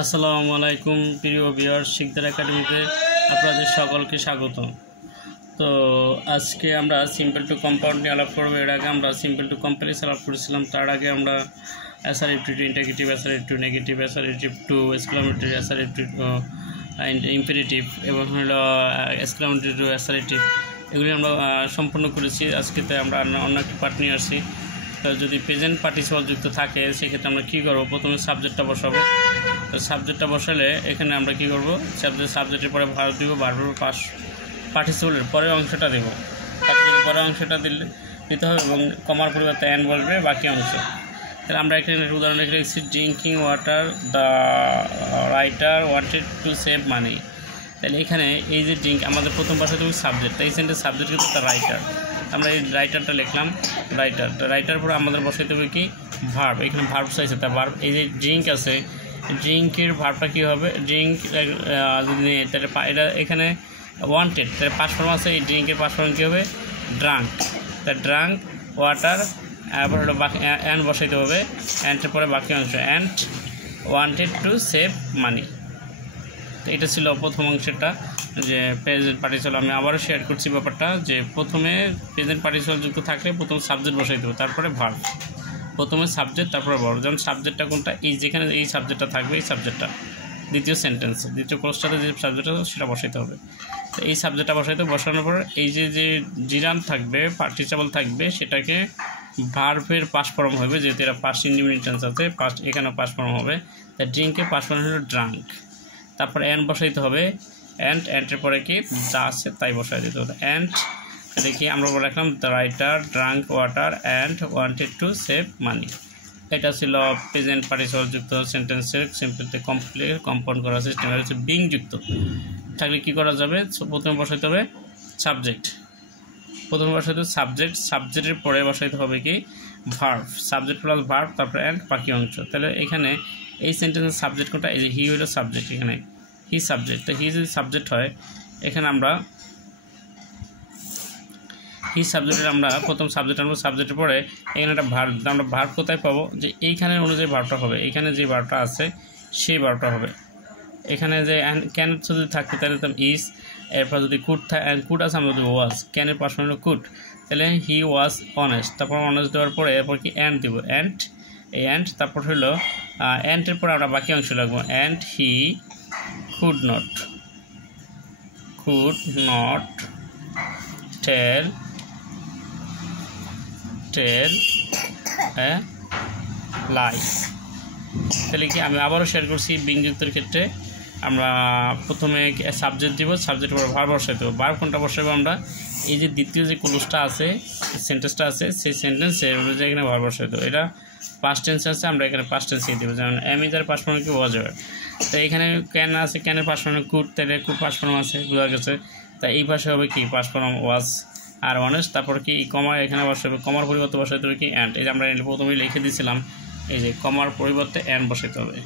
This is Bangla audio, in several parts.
আসসালামু আলাইকুম প্রিয় ভিউয়ার্স, শিকদার একাডেমিতে আপনাদের সকলকে স্বাগত। তো আজকে আমরা সিম্পল টু কম্পাউন্ড নিয়ে আলাপ করবো। এর আগে আমরা সিম্পল টু কমপ্লেক্স আলাপ করেছিলাম। তার আগে আমরা assertive to interrogative, assertive to negative, assertive to exclamatory, assertive imperative এবং হলো এক্সক্লামেটরি টু অ্যাসারেটিভ, এগুলি আমরা সম্পূর্ণ করেছি। আজকেতে আমরা অন্য একটি পার্ট নিয়ে আসছি। তো যদি প্রেজেন্ট পার্টিসিপল যুক্ত থাকে সেক্ষেত্রে আমরা কী করবো, প্রথমে সাবজেক্টটা বসাবো। তো সাবজেক্টটা বসালে এখানে আমরা কী করবো, সাবজেক্টের পরে ভার্ব দিব, ভার্বের পার্টিসিপলের পরের অংশটা দেবো। পার্টিসিপলের পরের অংশটা দিতে হবে এবং কমার পরিবর্তে অ্যান বসবে বাকি অংশ। তাহলে আমরা এখানে উদাহরণ রেখে রেখেছি, drinking water the writer wanted to save মানি। তাহলে এখানে এই যে ড্রিঙ্ক আমাদের প্রথম ভাষা তুমি সাবজেক্ট, তাই সেন্টেন্স সাবজেক্ট কিন্তু দ্য রাইটার, আমরা এই রাইটারটা লিখলাম রাইটার পরে আমাদের বসাইতে হবে কি ভার্ব। এখানে ভার্ব চাইছে, তা ভার্ব এই যে ড্রিঙ্ক আছে, ড্রিঙ্কের ভার্বটা কী হবে, ড্রিঙ্ক যদি তাহলে এটা এখানে ওয়ান্টেড, তাহলে পাস্ট ফর্ম আছে, এই ড্রিঙ্কের পাস্ট ফর্ম কী হবে ড্রাঙ্ক। তা ড্রাঙ্ক ওয়াটার, আবার হলো বাকি অ্যান্ড বসাইতে হবে, অ্যান্ডের পরে বাকি অংশ অ্যান্ড ওয়ান্টেড টু সেভ মানি। তো এটা ছিল প্রথম অংশটা, যে প্রেজেন্ট পার্টিসিপল। আমি আবারও শেয়ার করছি ব্যাপারটা, যে প্রথমে প্রেজেন্ট পার্টিসিপল যুক্ত থাকলে প্রথম সাবজেক্ট বসাই দেবো, তারপরে ভার্ব, প্রথমে সাবজেক্ট তারপরে ভার্ব। যেমন সাবজেক্টটা কোনটা, এই যেখানে এই সাবজেক্টটা থাকবে, এই সাবজেক্টটা দ্বিতীয় সেন্টেন্স, দ্বিতীয় ক্লোজটাতে যে সাবজেক্টটা সেটা বসাইতে হবে। তো এই সাবজেক্টটা বসাইতে বসানোর পর এই যে জিরান থাকবে, পার্টিসিপল থাকবে, সেটাকে ভার্বের পাস্ট ফর্ম হবে, যেহেতু এরা পাস্ট ইন্ডিপেন্ডেন্ট টেন্স আছে, পাস্ট এখানে পাস্ট ফর্ম হবে। তা ড্রিঙ্কের পাস্ট ফর্ম হলো ড্রাঙ্ক, তারপর অ্যান্ড বসাইতে হবে, অ্যান্ডের পরে কি যা আছে তাই বসাই দিতে হবে। অ্যান্ড দেখি আমরা বলে রাখলাম the writer drunk water and wanted to save মানি। এটা ছিল প্রেজেন্ট পার্টিসিপল যুক্ত সেন্টেন্সের সিম্পলতে কম্পাউন্ড করার সিস্টেম। হচ্ছে বিং যুক্ত থাকলে কী করা যাবে, প্রথমে বসাইতে হবে সাবজেক্ট, প্রথমে বসাইতে হবে সাবজেক্টের পরে বসাইতে হবে কি ভার্ব, সাবজেক্ট প্লাস ভার্ব, তারপরে অ্যান্ড বাকি অংশ। তাহলে এখানে এই সেন্টেন্সের সাবজেক্ট কোনটা, এই যে হি হলো সাবজেক্ট, এখানে হি সাবজেক্ট। তো হি যদি সাবজেক্ট হয়, এখানে আমরা হি সাবজেক্টের আমরা প্রথম সাবজেক্ট আনবো, সাবজেক্টের পরে এখানে একটা ভার্ব, আমরা ভার্ব কোথায় পাবো, যে এইখানের অনুযায়ী ভার্বটা হবে, এখানে যে ভার্বটা আছে সেই ভার্বটা হবে। এখানে যে ক্যান যদি থাকতো তাহলে তো ইজ, এরপর যদি কুড আছে আমরা যদি ওয়াজ, ক্যানের পাশে হলো কুড, তাহলে হি ওয়াজ অনেস্ট, তারপর অনেস্ট দেওয়ার পরে এরপর কি অ্যান্ড দিব, অ্যান্ড এই অ্যান্ড, তারপর হলো অ্যান্ডের পরে আমরা বাকি অংশ লাগবো, and he could not tell a lie। তাহলে কি আমি আবারও শেয়ার করছি, বিংযুক্তের ক্ষেত্রে আমরা প্রথমে সাবজেক্ট দিব, সাবজেক্টের পর ভার্ব বসাই দেবো। ভার্ব কোনটা বসাবো, আমরা এই যে দ্বিতীয় যে ক্লোজটা আছে, সেন্টেন্সটা আছে, সেই সেন্টেন্সের অনুযায়ী এখানে ভার্ব বসাই দেবো। এটা পাস্ট টেন্স আছে, আমরা এখানে পাস্ট টেন্সই দেবো। যেমন এম ইজ আর পাস্ট ফর্ম কি ওয়াজ এভার। তো এখানে ক্যান আছে, ক্যানের পাস্ট ফর্ম কুড, তাহলে কুড পাস্ট ফর্ম আছে, বোঝা গেছে। তা এই পাশে হবে কি পাস্ট ফর্ম ওয়াজ আর অনেস্ট, তারপর কি কমা এখানে বসাবে, কমার পরিবর্তে বসাইতে হবে কি অ্যান্ড। এই যে আমরা প্রথমেই লিখে দিয়েছিলাম, এই যে কমার পরিবর্তে অ্যান্ড বসাইতে হবে,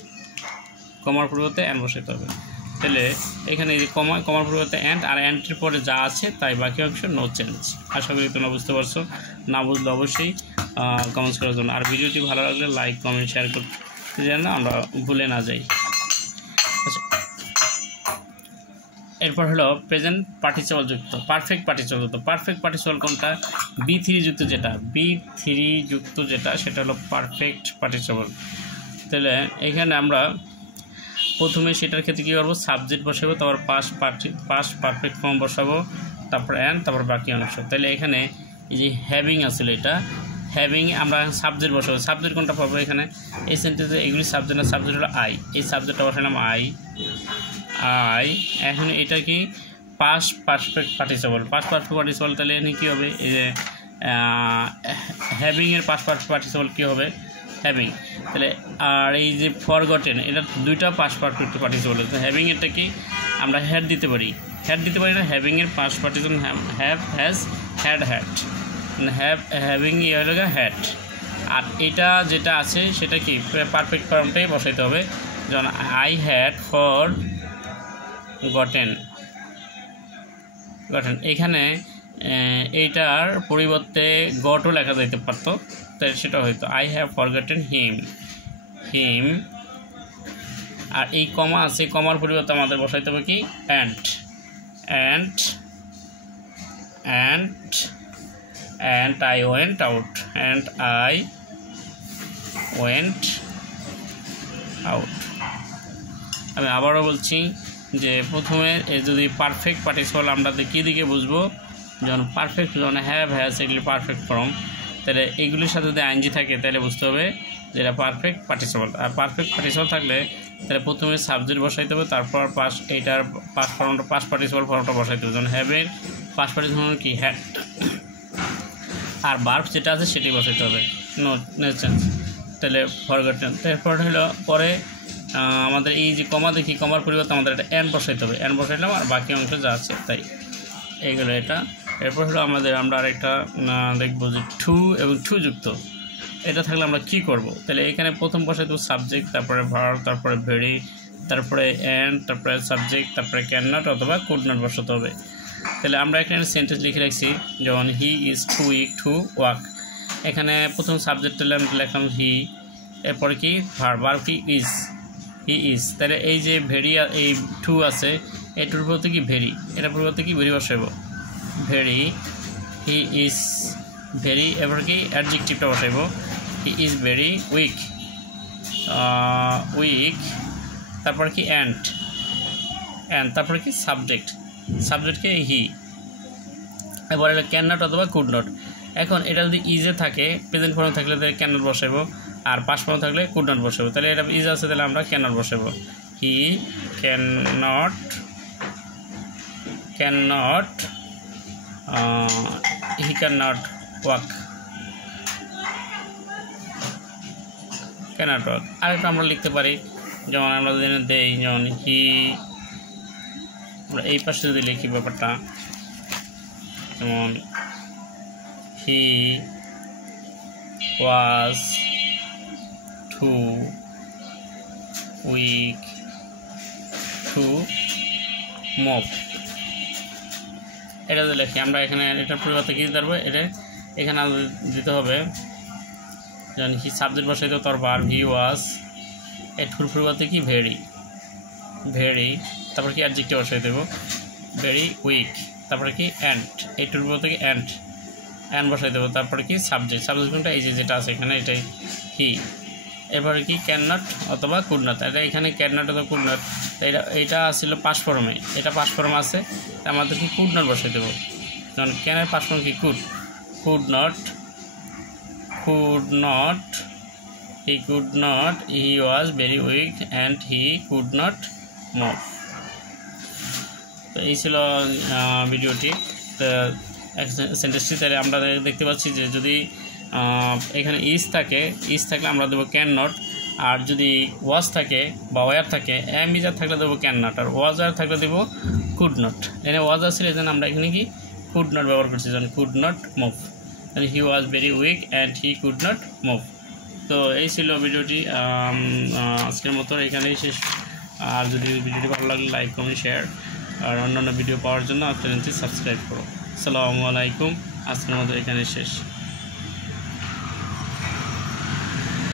কমার পরিবর্তে অ্যান্ড বসাইতে হবে। তাহলে এখানে এই যে কমার পরিবর্তে অ্যান্ড, আর অ্যান্ডের পরে যা আছে তাই, বাকি অংশ নো চেঞ্জ। আশা করি তোমরা বুঝতে পারছো, না বুঝলে অবশ্যই কমেন্টস করার জন্য। আর ভিডিওটি ভালো লাগলে লাইক কমেন্ট শেয়ার করতে যেন আমরা ভুলে না যাই। আচ্ছা, এরপর হলো প্রেজেন্ট পার্টিসিপল যুক্ত পারফেক্ট পার্টিসিপল যুক্ত। পারফেক্ট পার্টিসিপল কোনটা, B3 যুক্ত যেটা, B3 যুক্ত যেটা সেটা হলো পারফেক্ট পার্টিসিপল। তাহলে এখানে আমরা প্রথমে সেটার ক্ষেত্রে কী করবো, সাবজেক্ট বসাবো, তারপর পাস্ট পারফেক্ট ফর্ম বসাবো, তারপর অ্যান্ড, তারপর বাকি অংশ। তাহলে এখানে এই যে হ্যাভিং আসলে, এটা হ্যাভিং আমরা সাবজেক্ট বসাবো। সাবজেক্ট কোনটা পাবো, এখানে এই সেন্টেন্সে এগুলি সাবজেক্ট না, সাবজেক্ট হলো আই, এই সাবজেক্টটা বসালাম আই। এখন এটা কি past perfect participle, past perfect participle. তাহলে এখানে কী হবে, এই যে হ্যাভিংয়ের পাস্ট পারফেক্ট পার্টিসিপল কী হবে হ্যাভিং। তাহলে আর এই যে ফরগটেন, এটা দুইটা পাস্ট পারফেক্ট পার্টিসিপল। হ্যাভিংয়েরটা কি আমরা হ্যাড দিতে পারি, না, হ্যাভিংয়ের past participle have, has, had, having হলো হ্যাড। আর এটা যেটা আছে সেটা কি পারফেক্ট ফর্মটাই বসাইতে হবে। যেমন আই হ্যাড ফর গটেন, এখানে এইটার পরিবর্তে গটও লেখা যাইতে পারতো, তাই সেটা হয়তো আই হ্যাভ ফরগটেন হিম আর এই কমা আছে, কমার পরিবর্তে আমাদের বসাইতে হবে কি and I went out, and I went out। আমি আবারও বলছি যে প্রথমে যদি পারফেক্ট পার্টিসিপল আমরা কী দিকে বুঝবো, যখন পারফেক্ট, যখন হ্যাভ হ্যাজ এগুলি পারফেক্ট ফর্ম, তাহলে এগুলির সাথে যদি আইএনজি থাকে তাহলে বুঝতে হবে যে এটা পারফেক্ট পার্টিসিপল। আর পারফেক্ট পার্টিসিপল থাকলে তাহলে প্রথমে সাবজেক্ট বসাইতে হবে, তারপর এইটার পাস্ট ফর্মটা, পাস্ট পার্টিসিপল ফর্মটা বসাইতে হবে। যেমন হ্যাভের পাস্ট পার্টিসিপল কি হ্যাড, আর ভার্ব যেটা আছে সেটাই বসাইতে হবে, নো চেঞ্জ। তাহলে ফরগটেন। তারপর হলো পরে আমাদের এই যে কমা দেখি, কমার পরিবর্তে আমাদের একটা অ্যান্ড বসাইতে হবে, অ্যান্ড বসাইলাম আর বাকি অংশ যা আছে তাই, এইগুলো এটা। এরপর হলো আমরা আরেকটা দেখবো যে টু এবং টু যুক্ত, এটা থাকলে আমরা কি করব। তাহলে এখানে প্রথম বসাইতে হবে সাবজেক্ট, তারপরে ভার্ব, তারপরে ভেরি, তারপরে অ্যান্ড, তারপরে সাবজেক্ট, তারপরে ক্যান নট অথবা কুড নট বসাতে হবে। তাহলে আমরা এখানে সেন্টেন্স লিখে রাখছি, যেমন he is too weak to walk. এখানে প্রথম সাবজেক্টটা লিখলাম হি, এরপরে কি ভার্ব কি হি ইজ। তাহলে এই যে ভেরি, এই টু আছে, এটার পরিবর্তে কি ভেরি, এটার পরিবর্তে কি ভেরি বসাবো, ভেরি। হি ইজ ভেরি, এরপর কি অ্যাডজেক্টিভটা বসাইব, হি ইজ ভেরি উইক, তারপর কি অ্যান্ড, তারপর কি সাবজেক্টকে হি। এবার এটা ক্যান নট অথবা কুড নট। এখন এটা যদি ইজে থাকে, প্রেজেন্ট ফর্মে থাকলে তাহলে ক্যান নট বসাবো, আর পাস্ট ফর্মে থাকলে কুড নট বসাবো। তাহলে এটা ইজ আছে, তাহলে আমরা ক্যান নট বসাবো, হি ক্যান নট ওয়াক, আরেকটা আমরা লিখতে পারি, যেমন আমরা যদি দেই, যেমন হি, আমরা এই পাশে যদি লিখি ব্যাপারটা, যেমন হি ওয়াজ টু উইক টু মুভ। এটা যদি লিখি আমরা এখানে, এটার পরিবর্তে কী দিতে পারবো, এটা এখানে দিতে হবে, যেমন হি সাবজেক্ট বসাইতে তোর ভার্ব হি ওয়াজ, এর পরিবর্তে কি ভেরি, তারপর কি অ্যাডজেক্টিভ বসাই দেবো, ভেরি উইক, তারপরে কি অ্যান্ড, এইটুর পরিবর্তে কি অ্যান্ড বসাই দেবো, তারপরে কি সাবজেক্ট কোনটা, এই যেটা আছে এখানে এটাই হি। এরপরে কি ক্যান নট অথবা কুড নট, এটা এখানে ক্যান নট অথবা কুড নট, এইটা ছিল পাস্ট ফর্মে, এটা পাস্ট ফর্ম আছে, আমাদের কি কুড নট বসাই দেবো। যেমন ক্যানের পাস্ট ফর্ম কি could not, he was very weak and he could not move. তো এই ছিল ভিডিওটি। তো সেন্টেন্সটি তাহলে আমরা দেখতে পাচ্ছি যে যদি এখানে ইজ থাকলে আমরা দেবো ক্যান নট, আর যদি ওয়াজ থাকে বা ওয়ার থাকে, এম ইজার থাকলে দেবো ক্যান নট, আর ওয়াজ আর থাকলে দেবো কুড নট। এখানে ওয়াজ আসলে এই জন্য আমরা এখানে কি কুড নট ব্যবহার করছি, যেমন could not move, he was very weak and he could not move. তো এই ছিল ভিডিওটি, আজকের মতো এখানেই শেষ। আর যদি ভিডিওটি ভালো লাগলে লাইক, কমেন্ট, শেয়ার, আর অন্যান্য ভিডিও পাওয়ার জন্য চ্যানেলটি সাবস্ক্রাইব করো। আসসালামু আলাইকুম, আজকের মতো এখানে শেষ।